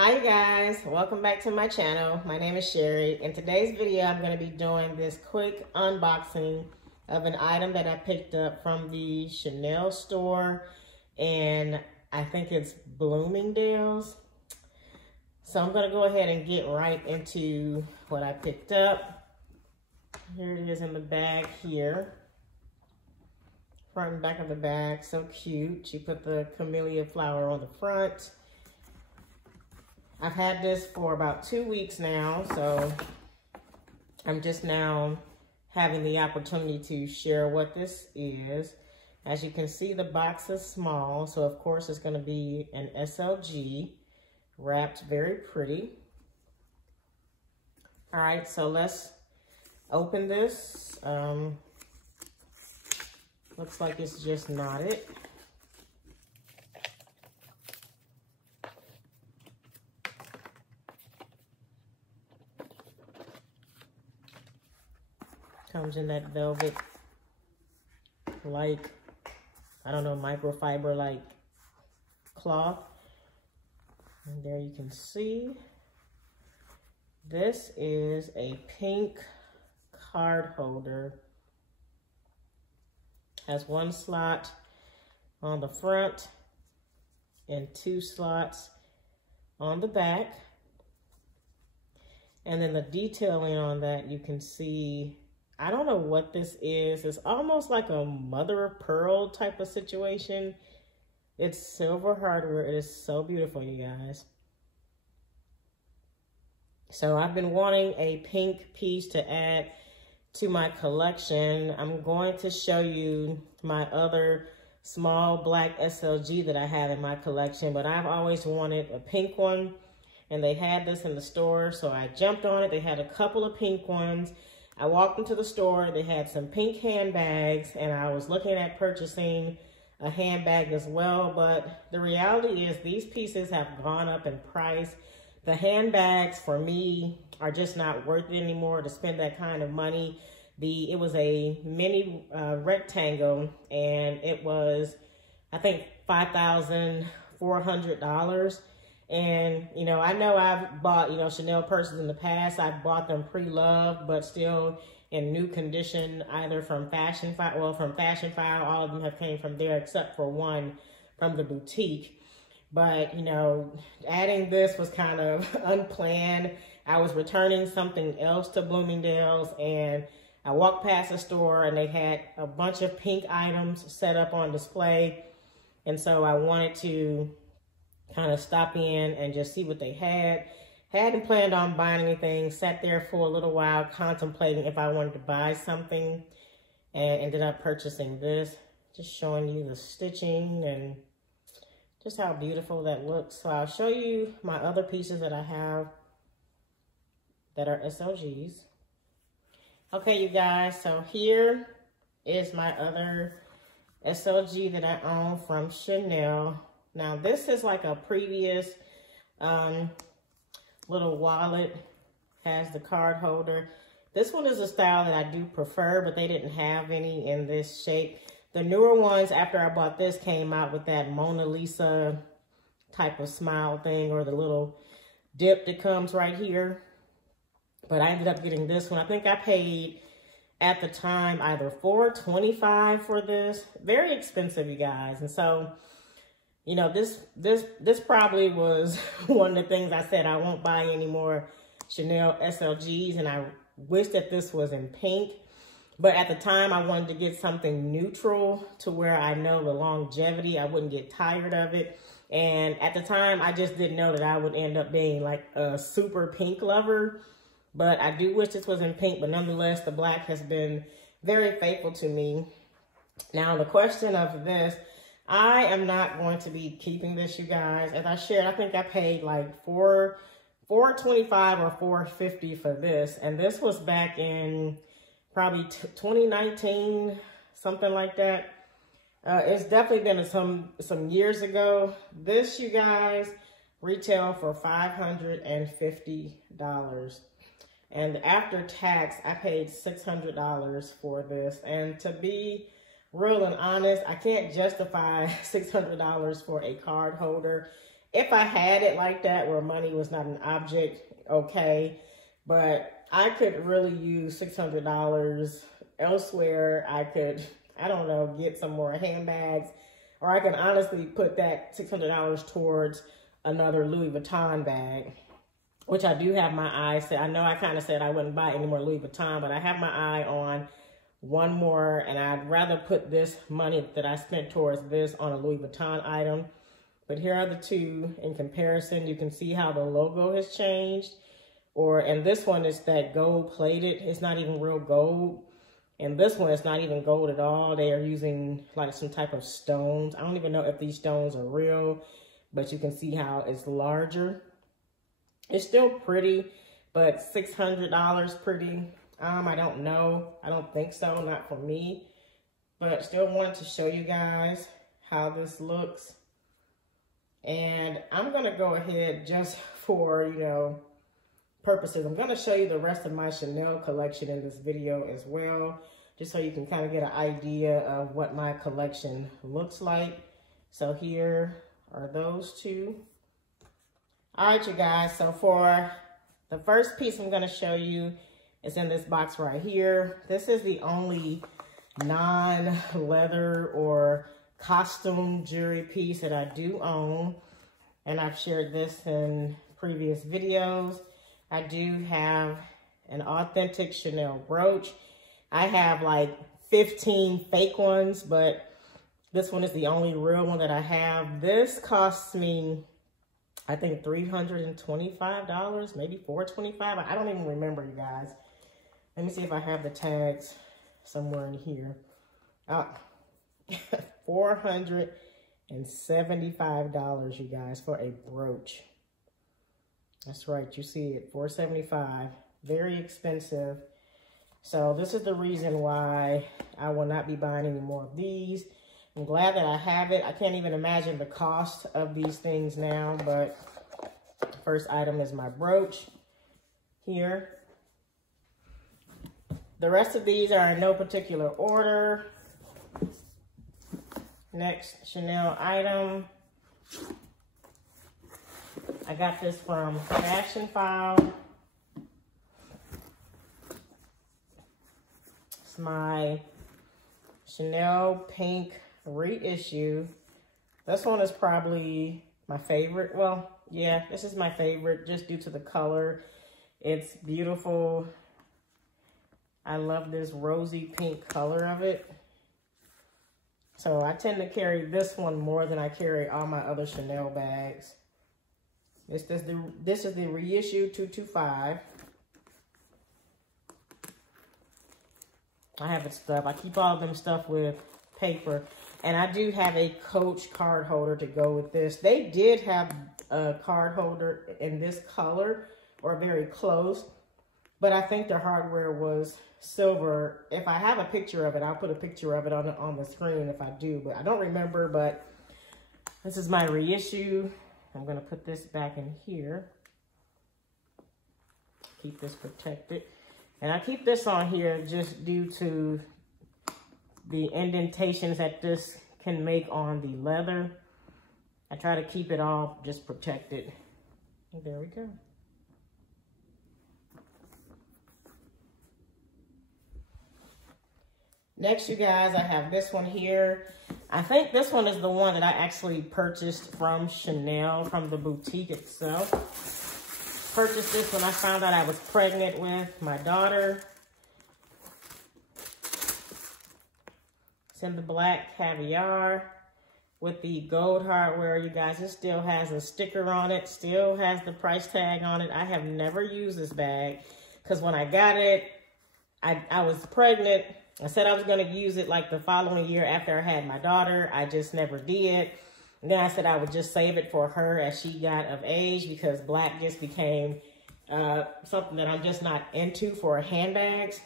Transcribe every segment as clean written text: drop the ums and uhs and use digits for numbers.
Hi guys, welcome back to my channel. My name is Sherry. In today's video, I'm going to be doing this quick unboxing of an item that I picked up from the Chanel store, and I think it's Bloomingdale's. So I'm going to go ahead and get right into what I picked up. Here it is in the bag here. Front and back of the bag, so cute. She put the camellia flower on the front. I've had this for about 2 weeks now, so I'm just now having the opportunity to share what this is. As you can see, the box is small, so of course it's going to be an SLG, wrapped very pretty. All right, so let's open this. Looks like it's just knotted. Comes in that velvet, like, I don't know, microfiber like cloth. And there you can see, this is a pink card holder. Has one slot on the front and 2 slots on the back. And then the detailing on that, you can see, I don't know what this is. It's almost like a mother of pearl type of situation. It's silver hardware. It is so beautiful, you guys. So I've been wanting a pink piece to add to my collection. I'm going to show you my other small black SLG that I have in my collection, but I've always wanted a pink one, and they had this in the store, so I jumped on it. They had a couple of pink ones. I walked into the store, they had some pink handbags, and I was looking at purchasing a handbag as well, but the reality is these pieces have gone up in price. The handbags for me are just not worth it anymore to spend that kind of money. It was a mini rectangle, and it was, I think, $5,400. And, you know, I know I've bought, Chanel purses in the past. I've bought them pre-loved, but still in new condition, either from Fashion File. Well, from Fashion File, all of them have came from there except for one from the boutique. But, adding this was kind of unplanned. I was returning something else to Bloomingdale's, and I walked past the store, and they had a bunch of pink items set up on display. And so I wanted to kind of stop in and just see what they had. Hadn't planned on buying anything, sat there for a little while contemplating if I wanted to buy something, and ended up purchasing this. Just showing you the stitching and just how beautiful that looks. So I'll show you my other pieces that I have that are SLGs. Okay, you guys, so here is my other SLG that I own from Chanel. Now, this is like a previous little wallet, has the card holder. This one is a style that I do prefer, but they didn't have any in this shape. The newer ones, after I bought this, came out with that Mona Lisa type of smile thing, or the little dip that comes right here. But I ended up getting this one. I think I paid, at the time, either $4.25 for this. Very expensive, you guys. And so, this probably was one of the things I said I won't buy any more Chanel SLGs, and I wish that this was in pink. But at the time, I wanted to get something neutral to where I know the longevity, I wouldn't get tired of it. And at the time, I just didn't know that I would end up being like a super pink lover. But I do wish this was in pink, but nonetheless, the black has been very faithful to me. Now, the question of this, I am not going to be keeping this, you guys. As I shared, I think I paid like $4.25 or $4.50 for this. And this was back in probably 2019, something like that. It's definitely been some years ago. This, you guys, retail for $550. And after tax, I paid $600 for this. And to be real and honest, I can't justify $600 for a card holder. If I had it like that, where money was not an object, okay. But I could really use $600 elsewhere. I could, I don't know, get some more handbags, or I can honestly put that $600 towards another Louis Vuitton bag, which I do have my eye set. I know I kind of said I wouldn't buy any more Louis Vuitton, but I have my eye on one more, and I'd rather put this money that I spent towards this on a Louis Vuitton item. But here are the two in comparison. You can see how the logo has changed. And this one is that gold plated. It's not even real gold. And this one is not even gold at all. They are using like some type of stones. I don't even know if these stones are real, but you can see how it's larger. It's still pretty, but $600 pretty. I don't know. I don't think so, not for me. But still wanted to show you guys how this looks. And I'm going to go ahead just for, you know, purposes. I'm going to show you the rest of my Chanel collection in this video as well, just so you can kind of get an idea of what my collection looks like. So here are those two. All right, you guys. So for the first piece I'm going to show you is in this box right here. This is the only non-leather or costume jewelry piece that I do own, and I've shared this in previous videos. I do have an authentic Chanel brooch. I have like 15 fake ones, but this one is the only real one that I have. This costs me, I think, $325, maybe $425. I don't even remember, you guys. Let me see if I have the tags somewhere in here. $475, you guys, for a brooch. That's right, you see it, $475. Very expensive. So this is the reason why I will not be buying any more of these. I'm glad that I have it. I can't even imagine the cost of these things now, but first item is my brooch here. The rest of these are in no particular order. Next Chanel item. I got this from Fashion File. It's my Chanel Pink reissue. This one is probably my favorite. Well, yeah, this is my favorite just due to the color. It's beautiful. I love this rosy pink color of it. So I tend to carry this one more than I carry all my other Chanel bags. This is the Reissue 225. I have it stuffed. I keep all of them stuffed with paper. And I do have a Coach card holder to go with this. They did have a card holder in this color, or very close. But I think the hardware was silver. If I have a picture of it, I'll put a picture of it on the screen if I do. But I don't remember, but this is my reissue. I'm going to put this back in here. Keep this protected. And I keep this on here just due to the indentations that this can make on the leather. I try to keep it all just protected. And there we go. Next, you guys, I have this one here. I think this one is the one that I actually purchased from Chanel, from the boutique itself. Purchased this when I found out I was pregnant with my daughter. It's in the black caviar with the gold hardware, you guys. It still has a sticker on it, still has the price tag on it. I have never used this bag because when I got it, I was pregnant. I said I was going to use it like the following year after I had my daughter. I just never did. And then I said I would just save it for her as she got of age, because black just became something that I'm just not into for handbags.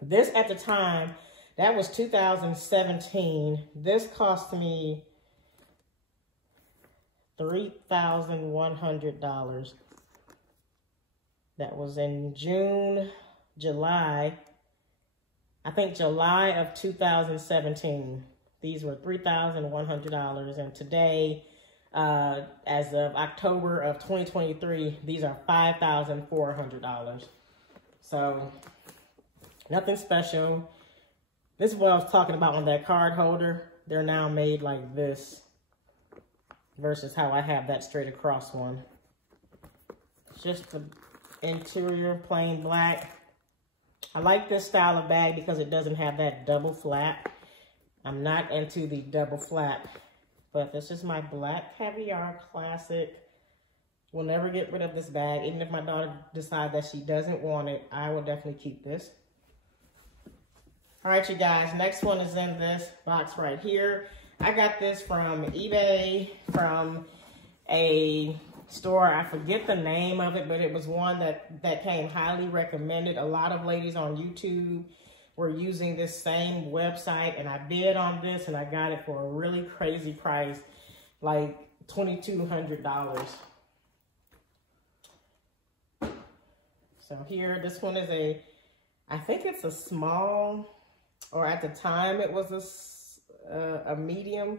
This at the time, that was 2017. This cost me $3,100. That was in July. I think July of 2017. These were $3,100. And today, As of October of 2023, these are $5,400. So nothing special. This is what I was talking about on that card holder. They're now made like this versus how I have that straight across one. It's just the interior plain black. I like this style of bag because it doesn't have that double flap. I'm not into the double flap, but this is my black caviar classic. We'll never get rid of this bag. Even if my daughter decides that she doesn't want it, I will definitely keep this. All right, you guys, next one is in this box right here. I got this from eBay, from a store. I forget the name of it, but it was one that came highly recommended. A lot of ladies on YouTube were using this same website, and I bid on this, and I got it for a really crazy price, like $2,200. So here, this one is I think it's a small, or at the time it was a medium.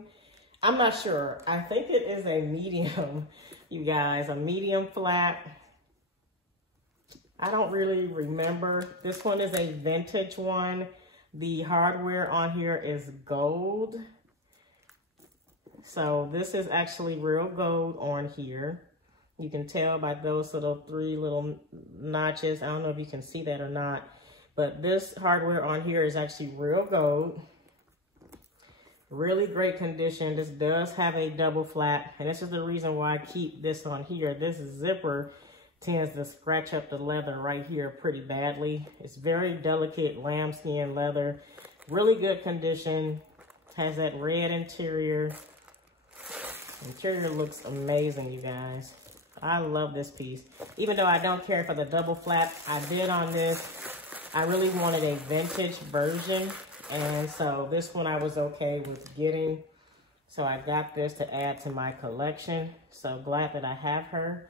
I'm not sure. I think it is a medium, you guys, a medium flap. I don't really remember. This one is a vintage one. The hardware on here is gold. So this is actually real gold on here. You can tell by those three little notches. I don't know if you can see that or not, but this hardware on here is actually real gold. Really great condition. This does have a double flap, and this is the reason why I keep this on here. This zipper tends to scratch up the leather right here pretty badly. It's very delicate lambskin leather. Really good condition. Has that red interior. Interior looks amazing, you guys. I love this piece. Even though I don't care for the double flap, I bid on this. I really wanted a vintage version, and so this one I was okay with getting. So I got this to add to my collection. So glad that I have her.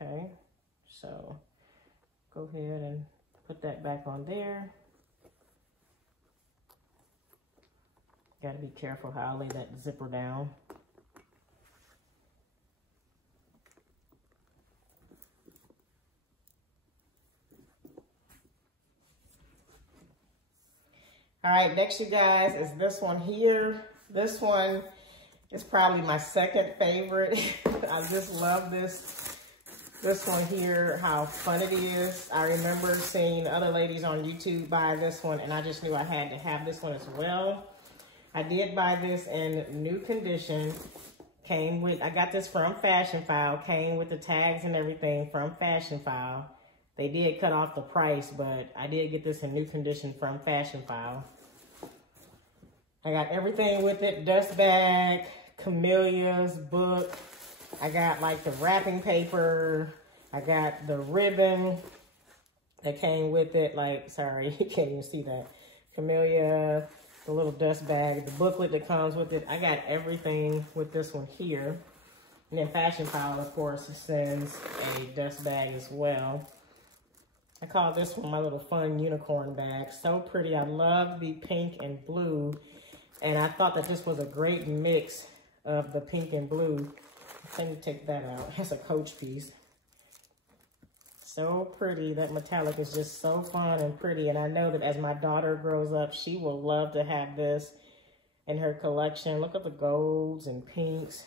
Okay, so go ahead and put that back on there. Got to be careful how I lay that zipper down. All right, next, you guys, is this one here. This one is probably my second favorite. I just love this one here, how fun it is. I remember seeing other ladies on YouTube buy this one, and I just knew I had to have this one as well. I did buy this in new condition. I got this from Fashion File, came with the tags and everything from Fashion File. They did cut off the price, but I did get this in new condition from Fashion File. I got everything with it, dust bag, camellias, book. I got like the wrapping paper. I got the ribbon that came with it. Like, sorry, you can't even see that. Camellia, the little dust bag, the booklet that comes with it. I got everything with this one here. And then Fashion File, of course, sends a dust bag as well. I call this one my little fun unicorn bag. So pretty. I love the pink and blue. And I thought that this was a great mix of the pink and blue. Let me take that out. That's a Coach piece. So pretty. That metallic is just so fun and pretty. And I know that as my daughter grows up, she will love to have this in her collection. Look at the golds and pinks.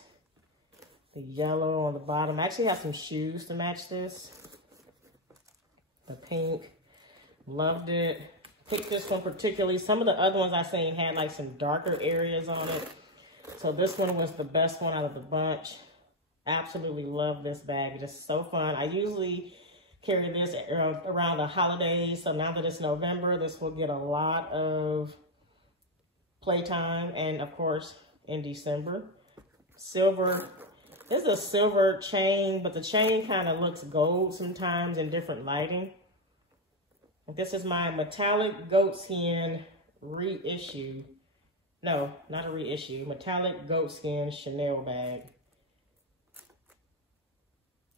The yellow on the bottom. I actually have some shoes to match this. The pink. Loved it. Picked this one particularly. Some of the other ones I seen had like some darker areas on it. So this one was the best one out of the bunch. Absolutely love this bag. It's just so fun. I usually carry this around the holidays. So now that it's November, this will get a lot of playtime. And of course, in December. Silver. This is a silver chain, but the chain kind of looks gold sometimes in different lighting. This is my metallic goatskin reissue. No, not a reissue. Metallic goatskin Chanel bag.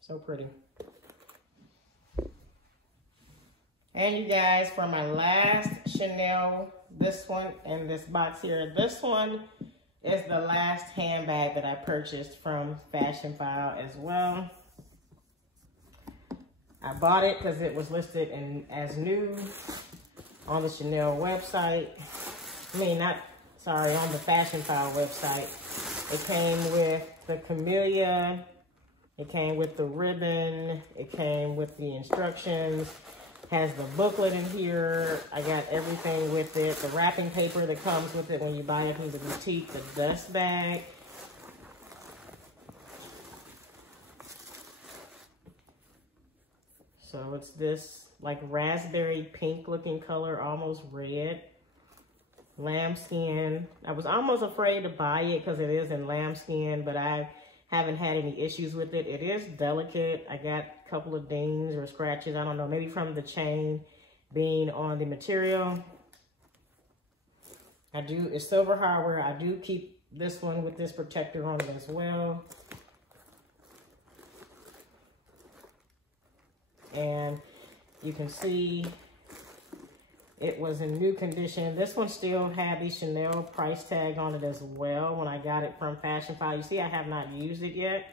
So pretty. And you guys, for my last Chanel this one in this box here. This one is the last handbag that I purchased from Fashion File as well. I bought it because it was listed as new on the Chanel website. On the Fashion File website. It came with the camellia, it came with the ribbon, it came with the instructions, has the booklet in here. I got everything with it. The wrapping paper that comes with it when you buy it from the boutique, the dust bag. So it's this like raspberry pink looking color, almost red. Lambskin. I was almost afraid to buy it because it is in lambskin, but I haven't had any issues with it. It is delicate. I got a couple of dings or scratches. I don't know, maybe from the chain being on the material. It's silver hardware. I do keep this one with this protector on it as well. And you can see it was in new condition. This one still had the Chanel price tag on it as well when I got it from Fashion File. You see, I have not used it yet.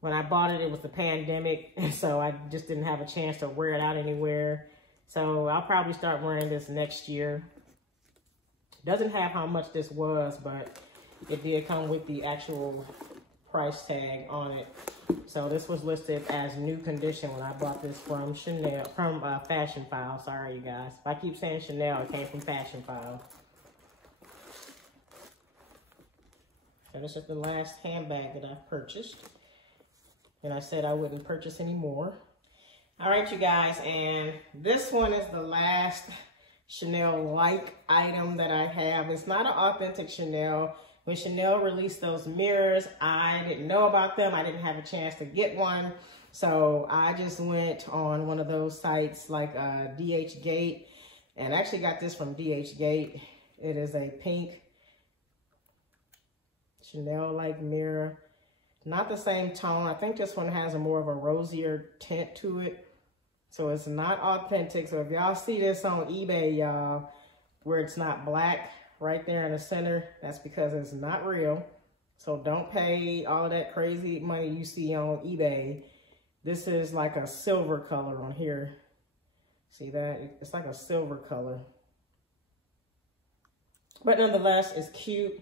When I bought it, it was the pandemic, so I just didn't have a chance to wear it out anywhere. So I'll probably start wearing this next year. Doesn't have how much this was, but it did come with the actual price tag on it. So this was listed as new condition when I bought this from Fashion File. Sorry, you guys. If I keep saying Chanel, it came from Fashion File. So this is the last handbag that I've purchased. And I said I wouldn't purchase any more. All right, you guys, and this one is the last Chanel-like item that I have. It's not an authentic Chanel. When Chanel released those mirrors, I didn't know about them. I didn't have a chance to get one. So I just went on one of those sites like DH Gate, and actually got this from DH Gate. It is a pink Chanel-like mirror. Not the same tone. I think this one has more of a rosier tint to it. So it's not authentic. So if y'all see this on eBay, y'all, where it's not black, right there in the center, that's because it's not real. So don't pay all of that crazy money you see on eBay. This is like a silver color on here. See that? It's like a silver color. But nonetheless, it's cute.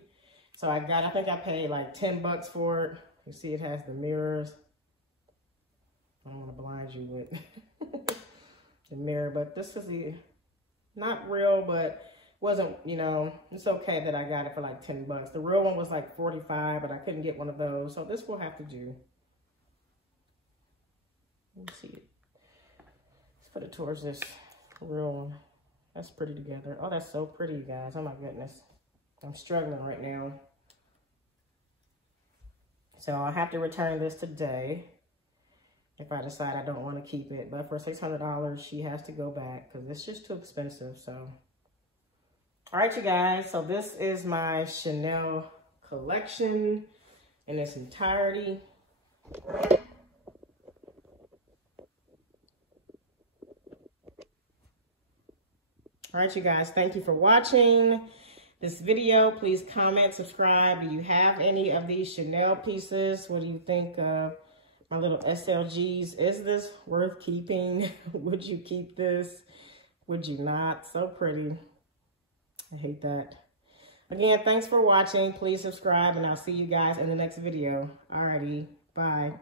So I think I paid like 10 bucks for it. You see it has the mirrors. I don't want to blind you with the mirror, but this is not real, but wasn't, you know, it's okay that I got it for like 10 bucks. The real one was like 45, but I couldn't get one of those. So this will have to do. Let me see it. Let's put it towards this real one. That's pretty together. Oh, that's so pretty, you guys. Oh my goodness. I'm struggling right now. So I'll have to return this today if I decide I don't want to keep it. But for $600, she has to go back because it's just too expensive. So, all right, you guys. So this is my Chanel collection in its entirety. All right, you guys. Thank you for watching this video. Please comment, subscribe. Do you have any of these Chanel pieces? What do you think of my little SLGs? Is this worth keeping? Would you keep this? Would you not? So pretty. I hate that. Again, thanks for watching. Please subscribe, and I'll see you guys in the next video. Alrighty, bye.